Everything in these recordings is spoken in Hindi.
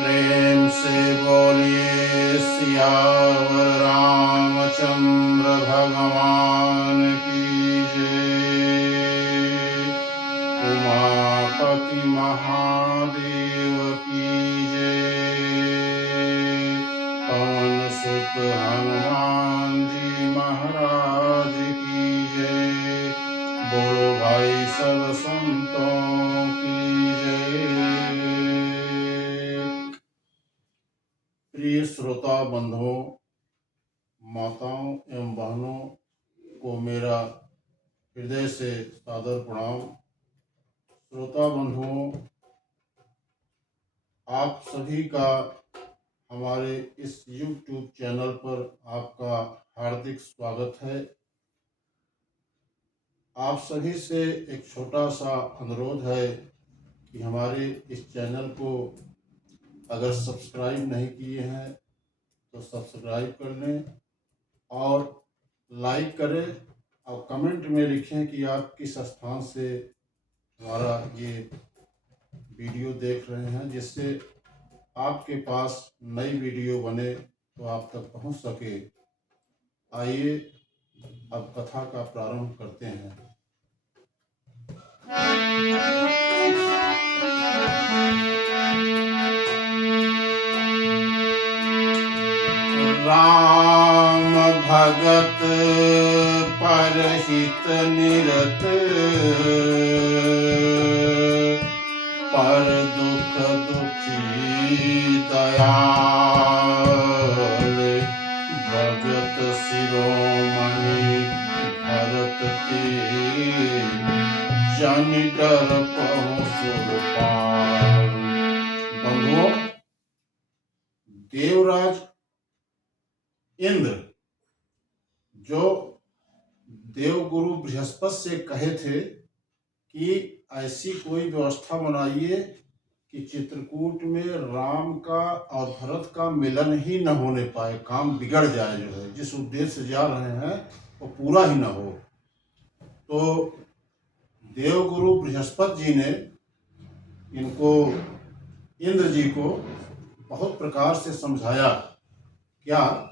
प्रेम से बोलिए सियावर रामचंद्र भगवान की जय। उमापति महादेव की जय। पवन सुत हनुमान जी महाराज की जय। बोलो भाई सब संतों की जय। प्रिय श्रोता बंधुओं, माताओं एवं बहनों को मेरा हृदय से सादर प्रणाम। श्रोता बंधुओं, आप सभी का हमारे इस YouTube चैनल पर आपका हार्दिक स्वागत है। आप सभी से एक छोटा सा अनुरोध है कि हमारे इस चैनल को अगर सब्सक्राइब नहीं किए हैं तो सब्सक्राइब कर लें और लाइक करें और कमेंट में लिखें कि आप किस स्थान से हमारा ये वीडियो देख रहे हैं, जिससे आपके पास नई वीडियो बने तो आप तक पहुंच सके। आइए अब कथा का प्रारंभ करते हैं। राम भगत परहित निरत, पर दुख दुखी दयाल। भगत शिरोमणि भरत के, जन डर पहुँ सुरपाल। बंधुओं, देवराज इंद्र जो देवगुरु बृहस्पति से कहे थे कि ऐसी कोई व्यवस्था बनाइए कि चित्रकूट में राम का और भरत का मिलन ही न होने पाए, काम बिगड़ जाए, जो है जिस उद्देश्य से जा रहे हैं वो पूरा ही न हो। तो देवगुरु बृहस्पति जी ने इनको, इंद्र जी को बहुत प्रकार से समझाया। क्या?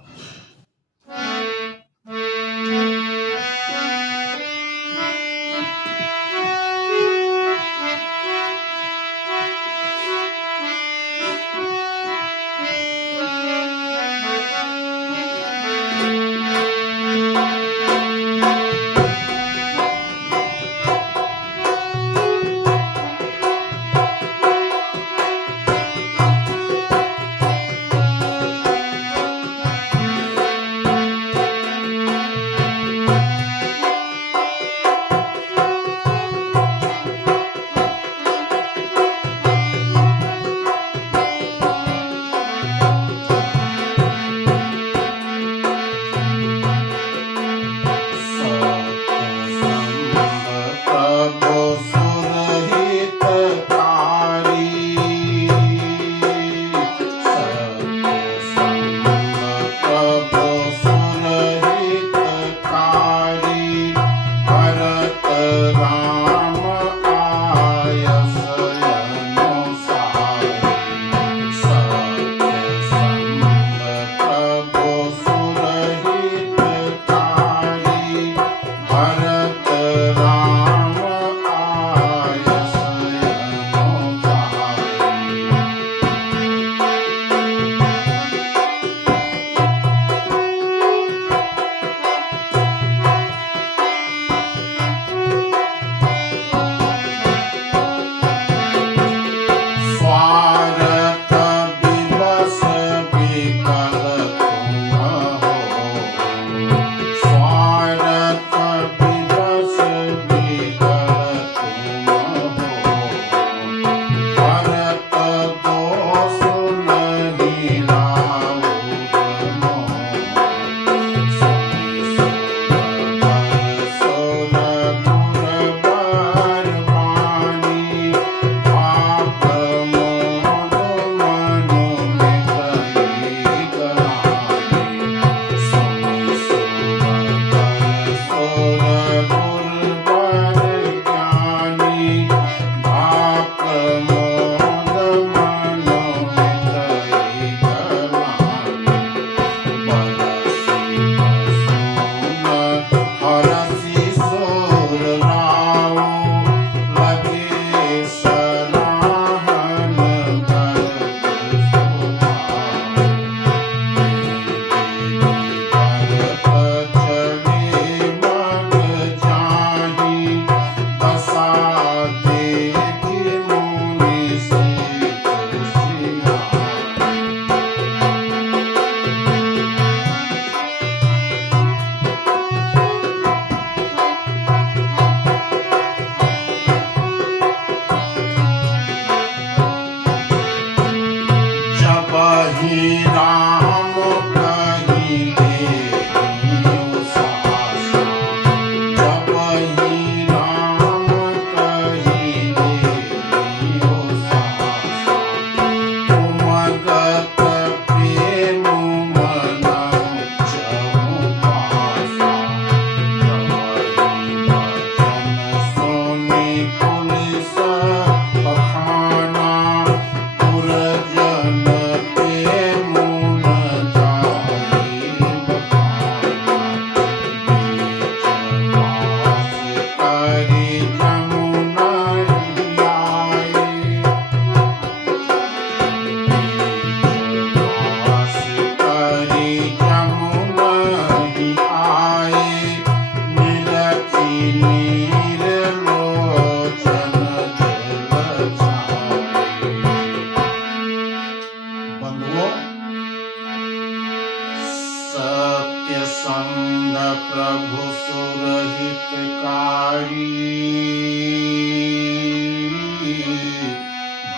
प्रभु सुरहितकारी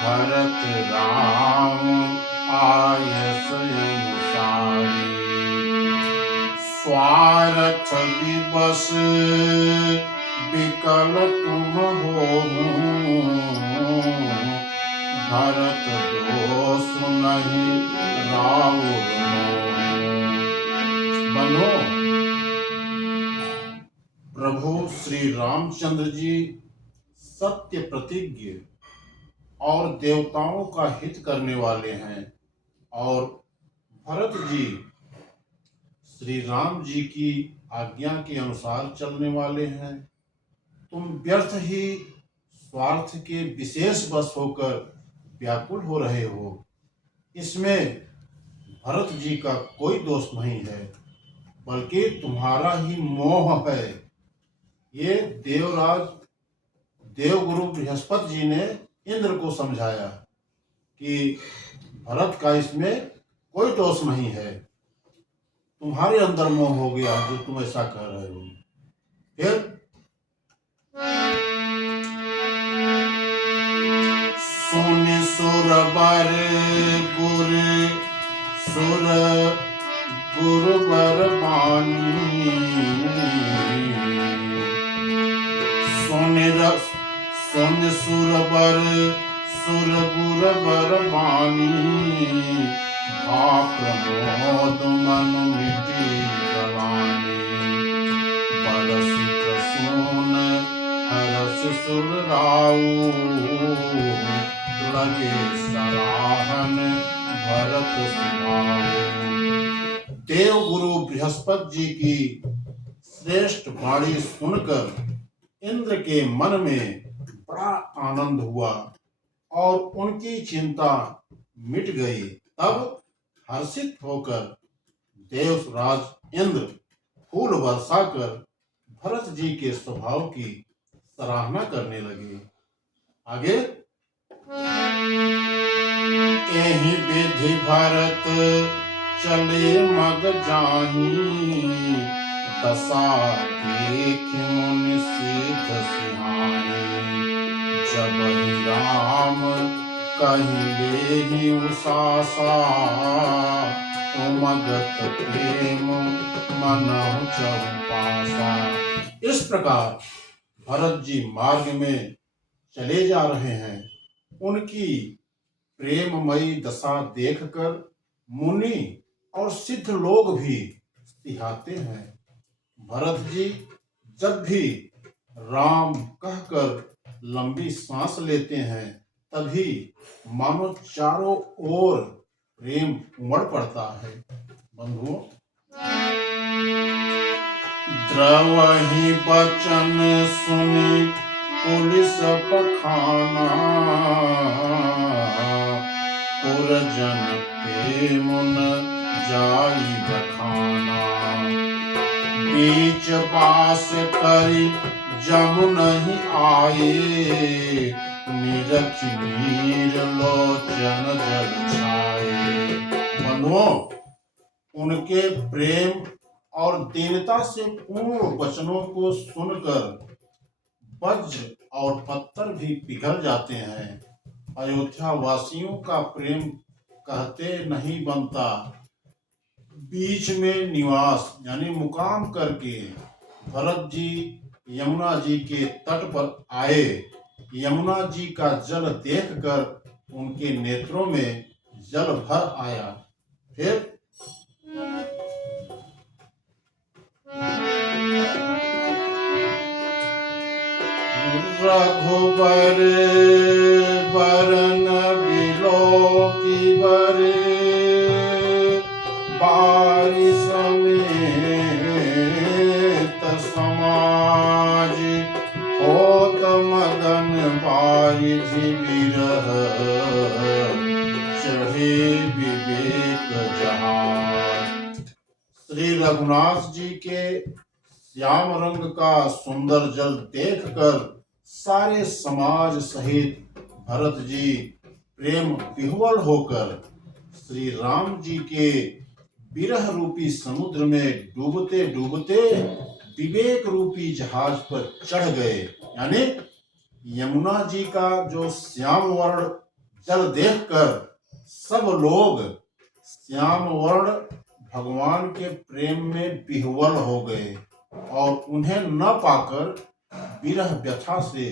भरत राम आयस अनुसारी स्वार्थ विवश विकल तुम हो भरत दोष नहीं राउर बनो। प्रभु श्री रामचंद्र जी सत्य प्रतिज्ञ और देवताओं का हित करने वाले हैं और भरत जी श्री राम जी की आज्ञा के अनुसार चलने वाले हैं। तुम व्यर्थ ही स्वार्थ के विशेष वश होकर व्याकुल हो रहे हो। इसमें भरत जी का कोई दोष नहीं है, बल्कि तुम्हारा ही मोह है। ये देवगुरु बृहस्पति जी ने इंद्र को समझाया कि भरत का इसमें कोई दोष नहीं है, तुम्हारे अंदर मोह हो गया जो तुम ऐसा कह रहे हो। फिर सुन सुर बर गुरु बर बानी सुन सुर गुर बर बानी भा प्रमोद मन मिटी गलानी बरसित सुन हरस सुर राऊ लगे सराहन भरत सुभाऊ। देव गुरु बृहस्पति जी की श्रेष्ठ वाणी सुनकर इंद्र के मन में बड़ा आनंद हुआ और उनकी चिंता मिट गई। तब हर्षित होकर देवराज इंद्र फूल वर्षा कर भरत जी के स्वभाव की सराहना करने लगे। आगे एहि विधि भरत चले मग जाही दशा देख मुनि सिद्ध सिहाई जब राम कहिले ही उसासा उमगत प्रेम मनहु चौपासा। इस प्रकार भरत जी मार्ग में चले जा रहे हैं। उनकी प्रेममयी दशा देखकर मुनि और सिद्ध लोग भी सिहाते हैं। भरत जी जब भी राम कहकर लंबी सांस लेते हैं तभी मानो चारों ओर प्रेम उमड़ पड़ता है। बंधुओं, द्रवहि बचन सुनि पुलिस पखाना पुरजन प्रेम न जाई बखाना बीच बास करी जम नहीं आए निरखि नीर लोचन जल छाए। बंधुओं, उनके प्रेम और दीनता से पूर्ण वचनों को सुनकर वज्र और पत्थर भी पिघल जाते हैं। अयोध्या वासियों का प्रेम कहते नहीं बनता। बीच में निवास यानी मुकाम करके भरत जी यमुना जी के तट पर आए। यमुना जी का जल देखकर उनके नेत्रों में जल भर आया। फिर रघुबर बरन बिलोकी बरे, बारिश समेत समाज, होत मगन बारिश बिरह, चढ़े विवेक जहाज। श्री रघुनाथ जी के श्याम रंग का सुंदर जल देखकर सारे समाज सहित भरत जी प्रेम विह्वल होकर श्री राम जी के विरह रूपी समुद्र में डूबते डूबते विवेक रूपी जहाज पर चढ़ गए। यानी यमुना जी का जो श्याम वर्ण जल देखकर सब लोग श्याम वर्ण भगवान के प्रेम में विह्वल हो गए और उन्हें न पाकर विरह व्यथा से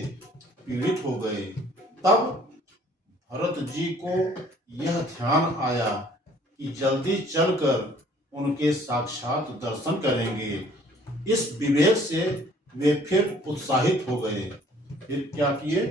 पीड़ित हो गए। तब भरत जी को यह ध्यान आया कि जल्दी चलकर उनके साक्षात दर्शन करेंगे। इस विवेक से वे फिर उत्साहित हो गए। फिर क्या किए?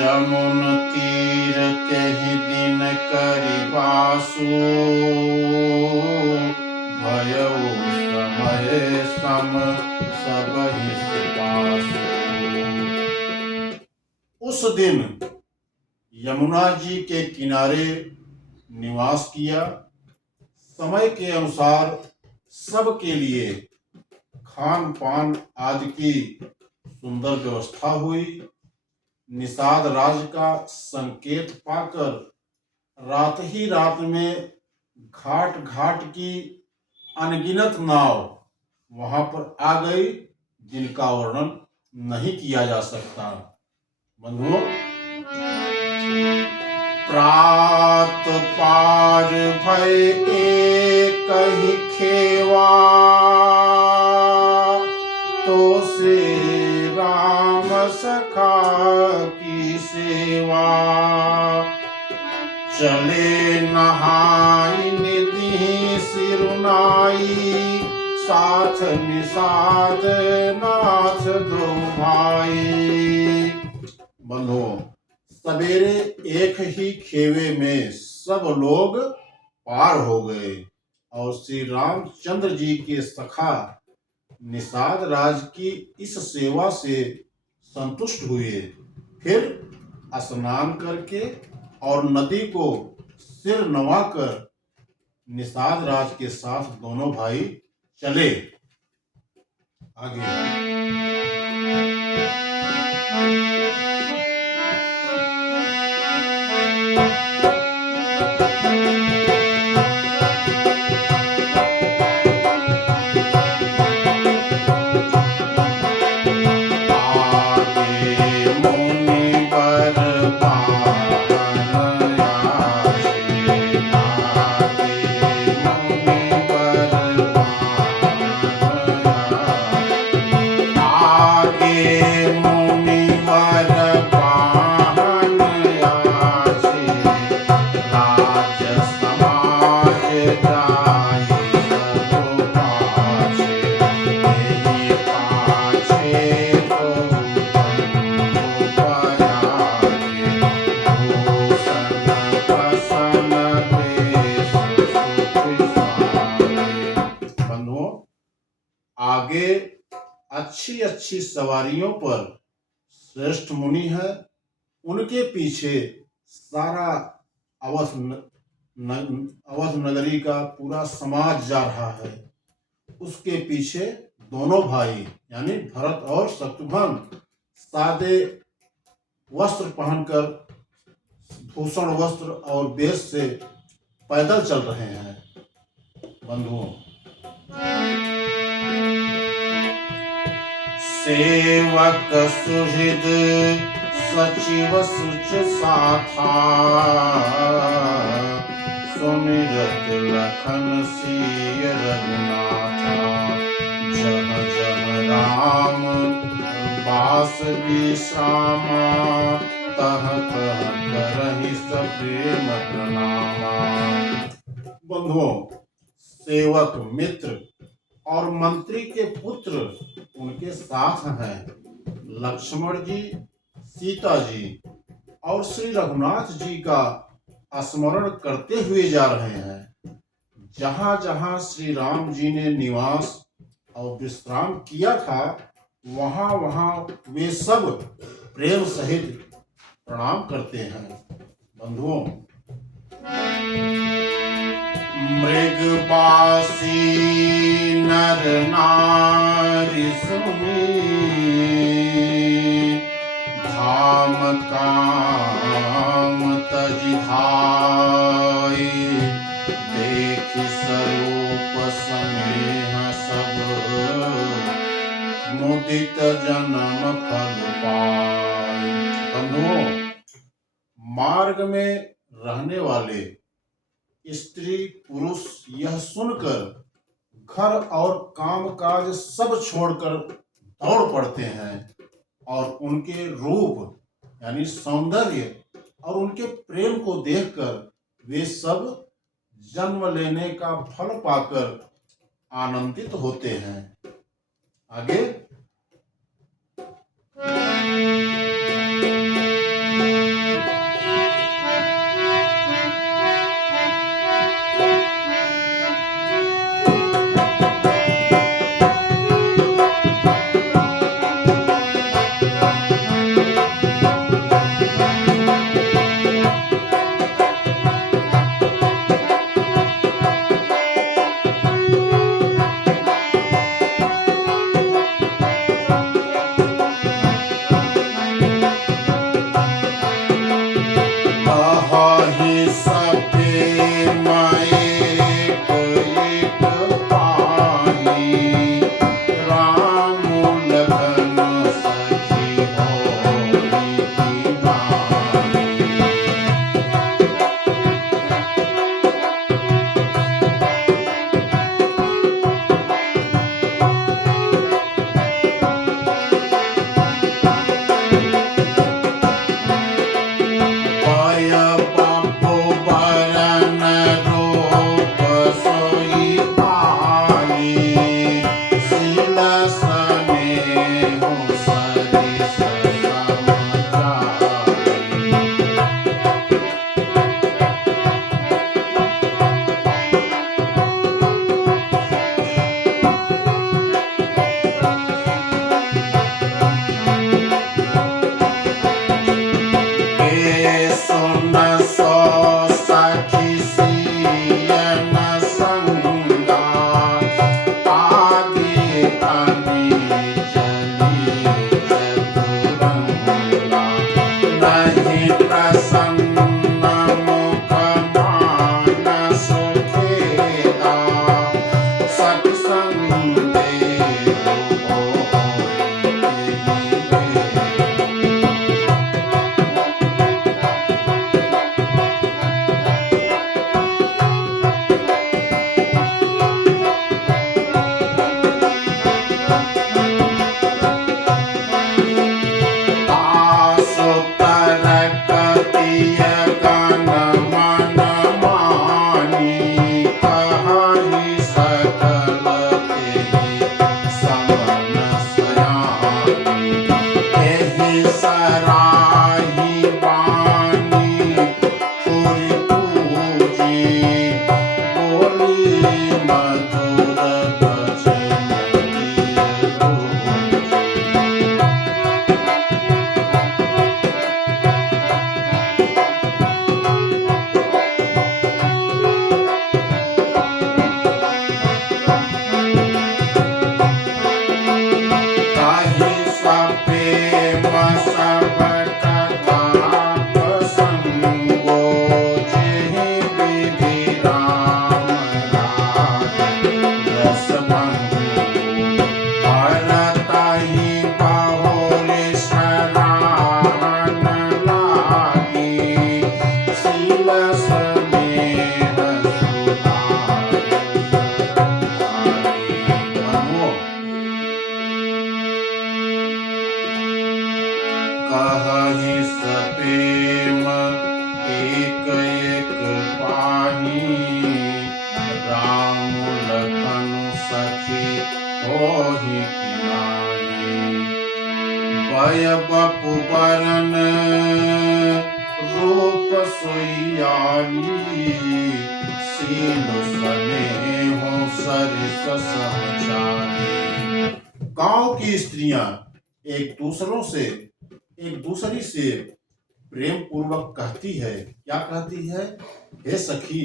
जमुन तीर तेहि दिन करिबासु, भयउ समय सम सबहि सुबासु। उस दिन यमुना जी के किनारे निवास किया। समय के अनुसार सबके लिए खान पान आदि की सुंदर व्यवस्था हुई। निषाद राज का संकेत पाकर रात ही रात में घाट घाट की अनगिनत नाव वहां पर आ गई, जिनका वर्णन नहीं किया जा सकता। बंधुओं, प्रात पार भय एकहि खेवा, तो श्री राम सखा की सेवा। चले नहाई निधि सिरुनाई, साथ निषाद नाथ दो भाई। बंधुओं, सवेरे एक ही खेवे में सब लोग पार हो गए और श्री रामचंद्र जी के सखा निषाद राज की इस सेवा से संतुष्ट हुए। फिर स्नान करके और नदी को सिर नवाकर निषाद राज के साथ दोनों भाई चले आगे। आगे अच्छी अच्छी सवारियों पर श्रेष्ठ मुनि है, उनके पीछे सारा अवध नगरी का पूरा समाज जा रहा है। उसके पीछे दोनों भाई यानी भरत और शत्रुघ्न सादे वस्त्र पहनकर, भूषण वस्त्र और वेश से पैदल चल रहे हैं। बंधुओं, सेवक सुहृद सचिव सुच साथा, सुमिरत लखन सिय रघुनाथा। जह जह राम बास विश्रामा, तह तह करहि सब प्रेम प्रणामा। बंधुओं, सेवक, मित्र और मंत्री के पुत्र उनके साथ हैं। लक्ष्मण जी, सीता जी और श्री रघुनाथ जी का स्मरण करते हुए जा रहे हैं। जहां जहां श्री राम जी ने निवास और विश्राम किया था, वहां वहां वे सब प्रेम सहित प्रणाम करते हैं। बंधुओं, मृगवासी नर नारी सुनी, धाम काम तजि धाई। देखि स्वरूप स्नेह सब, मुदित जन्म फल पाई। बंधुओं, मार्ग में रहने वाले स्त्री पुरुष यह सुनकर घर और काम काज सब छोड़कर दौड़ पड़ते हैं और उनके रूप यानी सौंदर्य और उनके प्रेम को देखकर वे सब जन्म लेने का फल पाकर आनंदित होते हैं। आगे प्रसन्न मुख मानस खेदा, सखि संदेह होई तेहि तासु तरकतिय गण मन मानी, कहाहि सकल तेहि समन सयानी। एहि सराहि बानी फुरि पूजी, बोली मधुर बचन दिय दूजी। काहि सप्रेम सब कथा प्रसंगो, जेहि विधि राम राय रस बंधु। भरतहि बाहुली सराहन लागी, शील स्नेह सुधार सदाई। कहि सप्रेम एक एक पाही, राम लखन सखी होहि की नाहि। भय बपु बरन रूप सोइयाली, शील स्नेह सरिस समझानी। गांव की स्त्रियां एक दूसरी से प्रेम पूर्वक कहती है। क्या कहती है? हे सखी,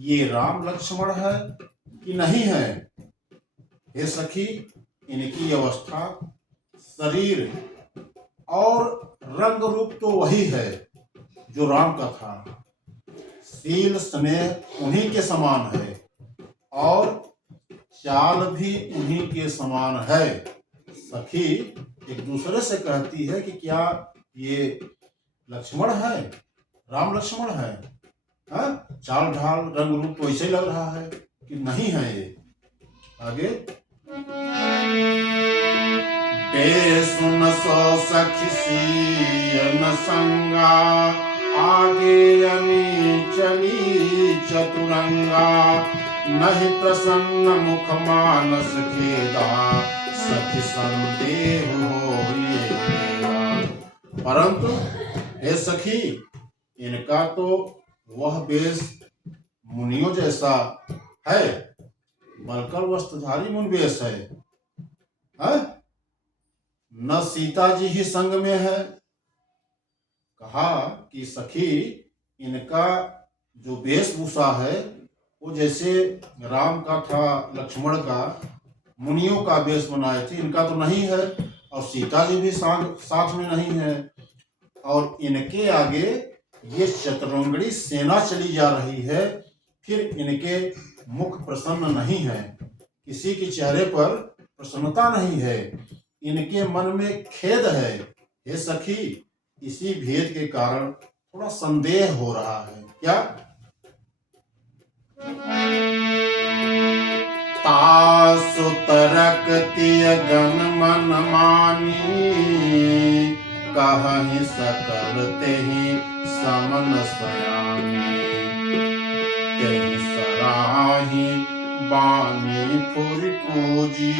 ये राम लक्ष्मण है कि नहीं है? हे सखी, इनकी अवस्था, शरीर और रंग रूप तो वही है जो राम का था। शील स्नेह उन्हीं के समान है और चाल भी उन्हीं के समान है। सखी एक दूसरे से कहती है कि क्या ये लक्ष्मण है, राम लक्ष्मण है? हाँ? चाल ढाल रंग रूप तो ऐसे लग रहा है कि नहीं है ये। आगे बेसुन सो सखी सियन संगा, आगे अनी चली चतुरंगा। नहीं प्रसन्न मुख मानस खेदा, सखी संदेह होई तेरा। परंतु हे सखी, इनका तो वह वेश मुनियों जैसा है, बलकर वस्त्रधारी मुनि वेश है। हाँ? न सीता जी ही संग में है। कहा कि सखी, इनका जो वेशभूषा है वो जैसे राम का था, लक्ष्मण का, मुनियों का वेश बनाए थे, इनका तो नहीं है। और सीता जी भी साथ में नहीं है। और इनके आगे ये चतुरंगड़ी सेना चली जा रही है, फिर इनके मुख प्रसन्न नहीं है, किसी के चेहरे पर प्रसन्नता नहीं है, इनके मन में खेद है। हे सखी, इसी भेद के कारण थोड़ा संदेह हो रहा है। क्या? तासु तरकतिय गण मन मानी, कहि सकल तेहि समन सयानी। तेहि सराहि बानी फुरि पूजी,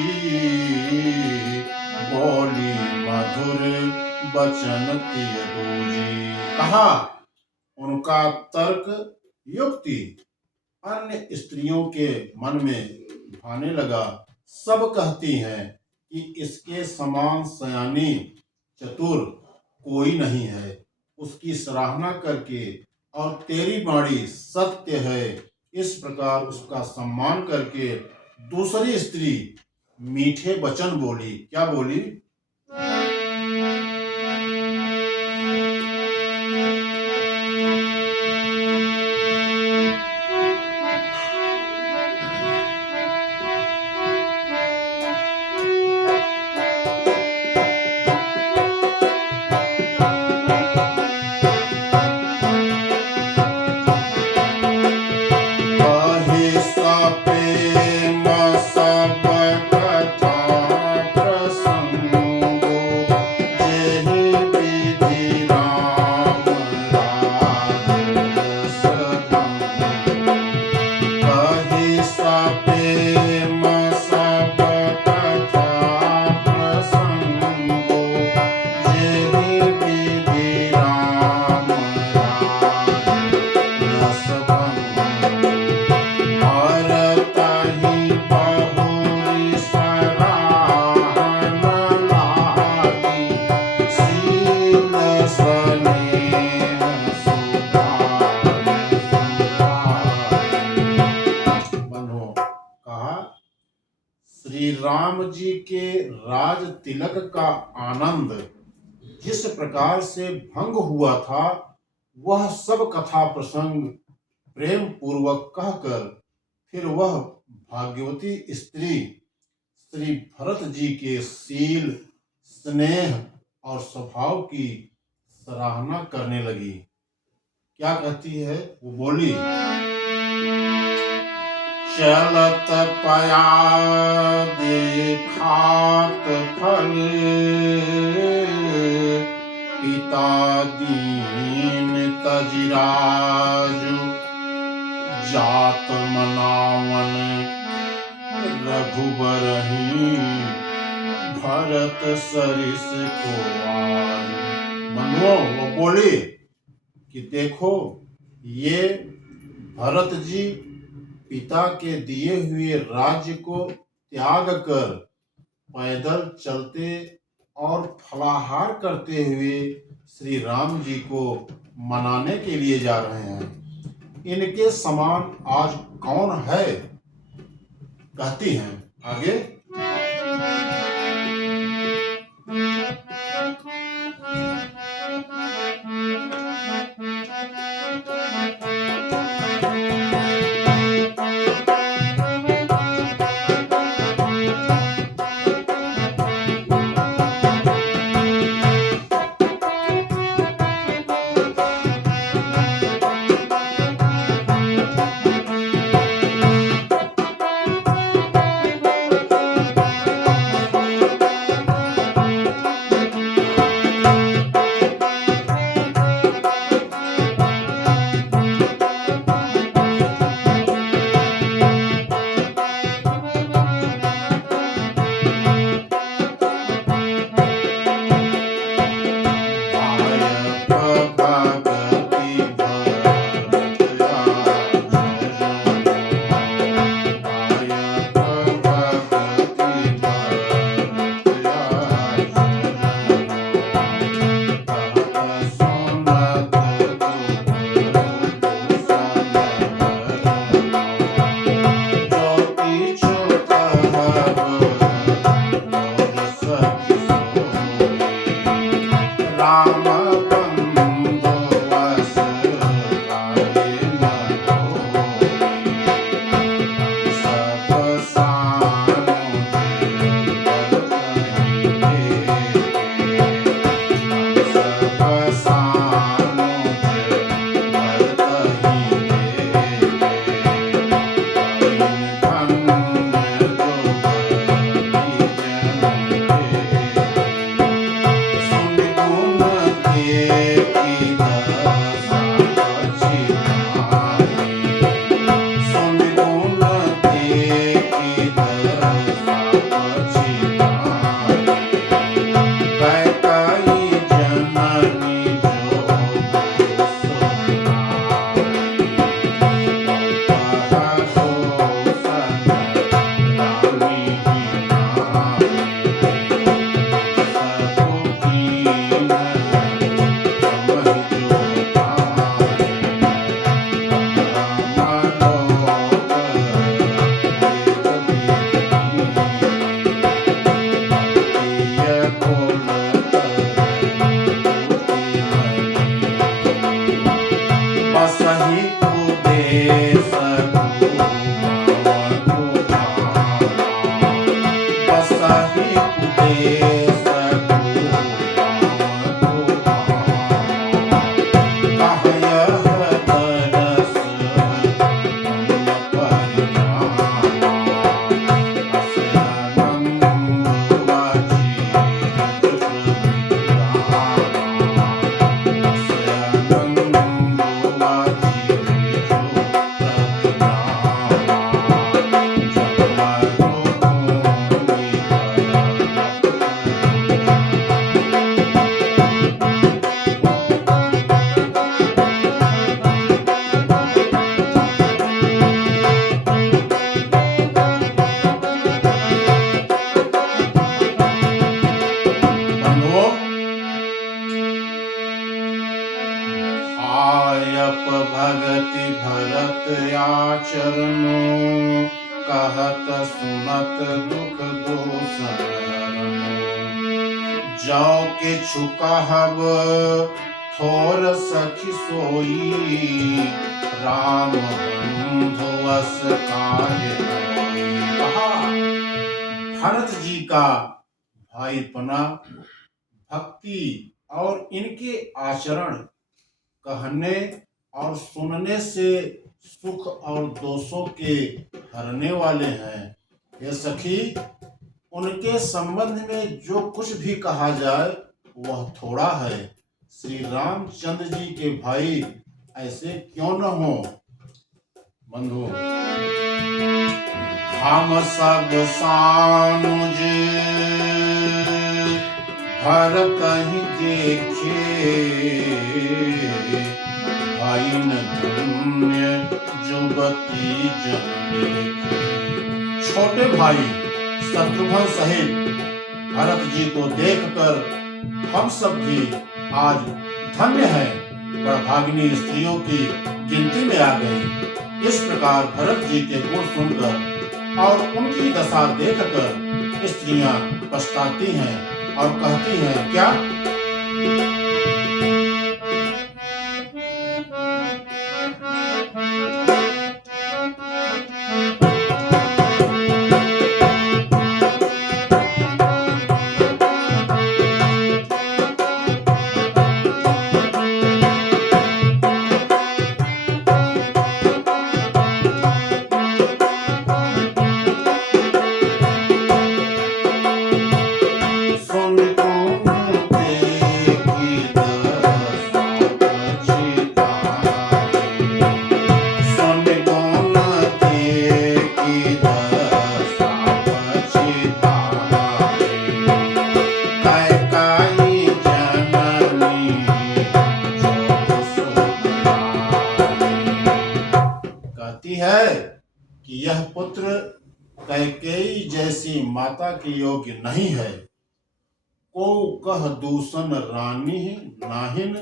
बोली मधुर बचन तिय दूजी। कहा उनका तर्क युक्ति अन्य स्त्रियों के मन में भाने लगा। सब कहती हैं कि इसके समान सयानी चतुर कोई नहीं है। उसकी सराहना करके और तेरी वाणी सत्य है, इस प्रकार उसका सम्मान करके दूसरी स्त्री मीठे वचन बोली। क्या बोली? राम जी के राज तिलक का आनंद जिस प्रकार से भंग हुआ था, वह सब कथा प्रसंग प्रेम पूर्वक कहकर फिर वह भाग्यवती स्त्री श्री भरत जी के शील, स्नेह और स्वभाव की सराहना करने लगी। क्या कहती है? वो बोली, चलत पया देखात फल, पिता दीन तजिराजु, जात मनावन रघुबरहि, भरत सरिस को आयु। मनुओ, वो बोली कि देखो, ये भरत जी पिता के दिए हुए राज्य को त्याग कर पैदल चलते और फलाहार करते हुए श्री राम जी को मनाने के लिए जा रहे हैं। इनके समान आज कौन है? कहती हैं आगे, भगति भरत आचरणो, कहत सुनत दुख दोसन जौ के छुकहब थोर सखी सोई राम बंधुअस काहे होई। कहा भरत जी का भाईपना, भक्ति और इनके आचरण कहने और सुनने से सुख और दोषों के हरने वाले हैं। ये सखी, उनके संबंध में जो कुछ भी कहा जाए वह थोड़ा है। श्री रामचंद्र जी के भाई ऐसे क्यों न हो। बंधु, हम सब सानुज भरत ही देखे भाई न धन्य जुबती जन देखे। छोटे भाई शत्रुघ्न सहित भरत जी को देखकर हम सब भी आज धन्य हैं, बड़भागिनी स्त्रियों की गिनती में आ गई। इस प्रकार भरत जी के गुण सुनकर और उनकी दशा देखकर स्त्रियां पछताती हैं और कहती हैं क्या? है कि यह पुत्र कैकेयी जैसी माता के योग्य नहीं है। को कह दूषण रानी नाहिन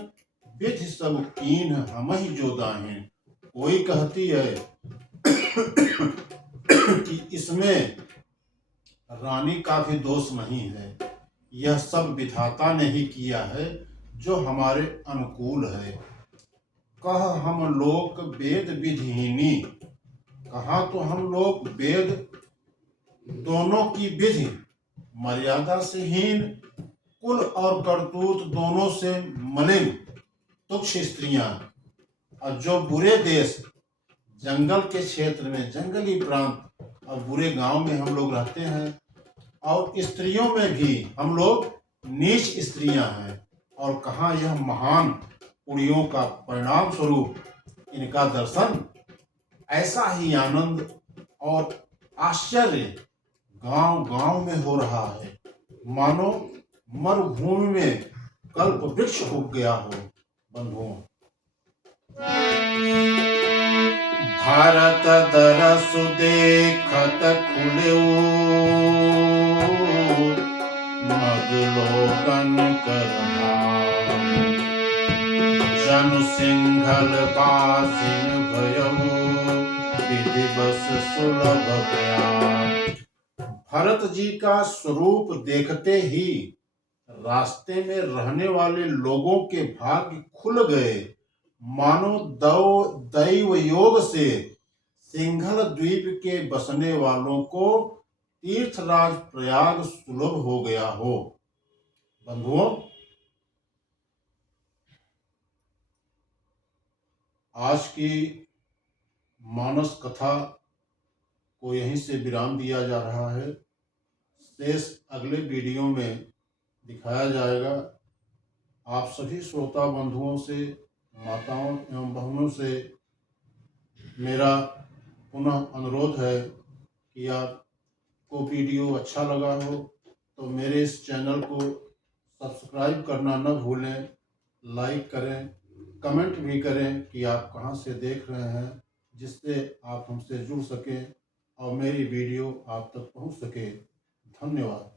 विधि सब कीन हमहि जो दाहिन। कोई कहती है कि इसमें रानी का भी दोष नहीं है, यह सब विधाता ने ही किया है जो हमारे अनुकूल है। कह हम लोक वेद विधिहीनी, कहा तो हम लोग वेद दोनों की विधि मर्यादा से हीन, कुल और करतूत दोनों से मलिन तुच्छ स्त्रियां, और जो बुरे देश जंगल के क्षेत्र में, जंगली प्रांत और बुरे गांव में हम लोग रहते हैं, और स्त्रियों में भी हम लोग नीच स्त्रियां हैं। और कहाँ यह महान पुण्यों का परिणाम स्वरूप इनका दर्शन, ऐसा ही आनंद और आश्चर्य गांव गांव में हो रहा है, मानो मरुभूमि में कल्प वृक्ष उग गया हो। बंधुओं, भारत दरसु देखत खुलेऊ मग लोकन कर भाव, जनु सिंघल बासिन भयऊ विधि बस सुलभ ज्ञान। भरत जी का स्वरूप देखते ही रास्ते में रहने वाले लोगों के भाग्य खुल गए, मानो दैव योग से सिंघल द्वीप के बसने वालों को तीर्थराज प्रयाग सुलभ हो गया हो। बंधुओं, आज की मानस कथा को यहीं से विराम दिया जा रहा है। शेष अगले वीडियो में दिखाया जाएगा। आप सभी श्रोता बंधुओं से, माताओं एवं बहनों से मेरा पुनः अनुरोध है कि आपको वीडियो अच्छा लगा हो तो मेरे इस चैनल को सब्सक्राइब करना न भूलें, लाइक करें, कमेंट भी करें कि आप कहां से देख रहे हैं, जिससे आप हमसे जुड़ सकें और मेरी वीडियो आप तक पहुंच सके। धन्यवाद।